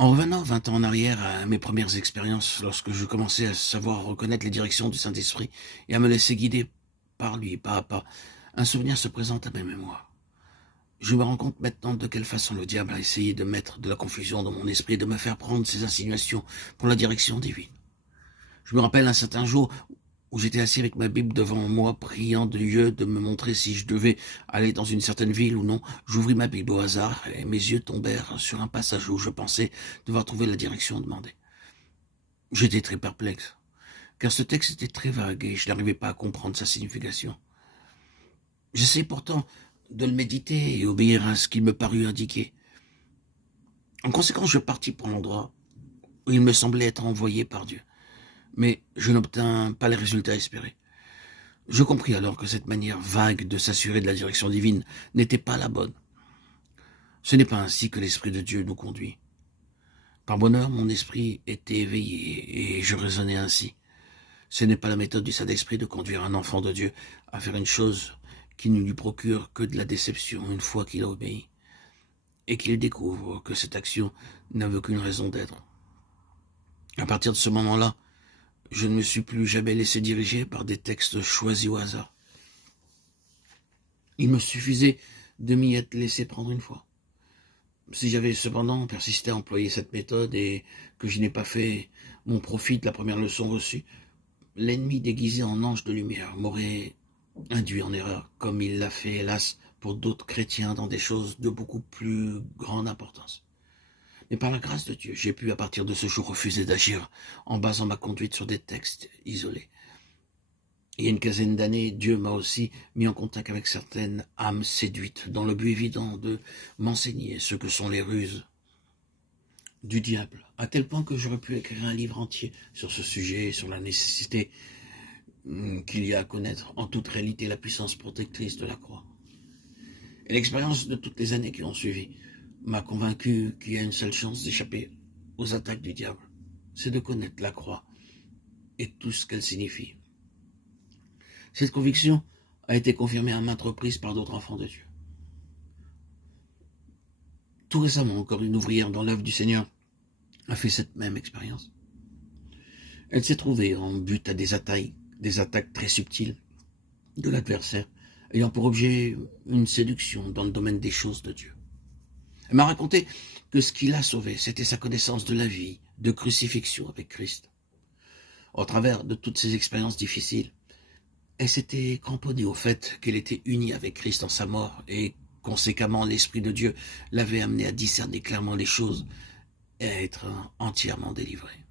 En revenant 20 ans en arrière à mes premières expériences, lorsque je commençais à savoir reconnaître les directions du Saint-Esprit et à me laisser guider par lui, pas à pas, un souvenir se présente à mes mémoires. Je me rends compte maintenant de quelle façon le diable a essayé de mettre de la confusion dans mon esprit et de me faire prendre ses insinuations pour la direction divine. Je me rappelle un certain jour où j'étais assis avec ma Bible devant moi, priant de Dieu de me montrer si je devais aller dans une certaine ville ou non. J'ouvris ma Bible au hasard et mes yeux tombèrent sur un passage où je pensais devoir trouver la direction demandée. J'étais très perplexe, car ce texte était très vague et je n'arrivais pas à comprendre sa signification. J'essayai pourtant de le méditer et obéir à ce qu'il me parut indiquer. En conséquence, je partis pour l'endroit où il me semblait être envoyé par Dieu. Mais je n'obtins pas les résultats espérés. Je compris alors que cette manière vague de s'assurer de la direction divine n'était pas la bonne. Ce n'est pas ainsi que l'Esprit de Dieu nous conduit. Par bonheur, mon esprit était éveillé et je raisonnais ainsi. Ce n'est pas la méthode du Saint-Esprit de conduire un enfant de Dieu à faire une chose qui ne lui procure que de la déception une fois qu'il a obéi, et qu'il découvre que cette action n'avait aucune raison d'être. À partir de ce moment-là, je ne me suis plus jamais laissé diriger par des textes choisis au hasard. Il me suffisait de m'y être laissé prendre une fois. Si j'avais cependant persisté à employer cette méthode et que je n'ai pas fait mon profit de la première leçon reçue, l'ennemi déguisé en ange de lumière m'aurait induit en erreur, comme il l'a fait, hélas, pour d'autres chrétiens dans des choses de beaucoup plus grande importance. Mais par la grâce de Dieu, j'ai pu à partir de ce jour refuser d'agir en basant ma conduite sur des textes isolés. Il y a une quinzaine d'années, Dieu m'a aussi mis en contact avec certaines âmes séduites, dans le but évident de m'enseigner ce que sont les ruses du diable, à tel point que j'aurais pu écrire un livre entier sur ce sujet et sur la nécessité qu'il y a à connaître en toute réalité la puissance protectrice de la croix. Et l'expérience de toutes les années qui ont suivi m'a convaincu qu'il y a une seule chance d'échapper aux attaques du diable, c'est de connaître la croix et tout ce qu'elle signifie. Cette conviction a été confirmée à maintes reprises par d'autres enfants de Dieu. Tout récemment, encore une ouvrière dans l'œuvre du Seigneur a fait cette même expérience. Elle s'est trouvée en but à des attaques très subtiles de l'adversaire, ayant pour objet une séduction dans le domaine des choses de Dieu. Elle m'a raconté que ce qui l'a sauvée, c'était sa connaissance de la vie, de crucifixion avec Christ. Au travers de toutes ces expériences difficiles, elle s'était cramponnée au fait qu'elle était unie avec Christ en sa mort et, conséquemment, l'Esprit de Dieu l'avait amenée à discerner clairement les choses et à être entièrement délivrée.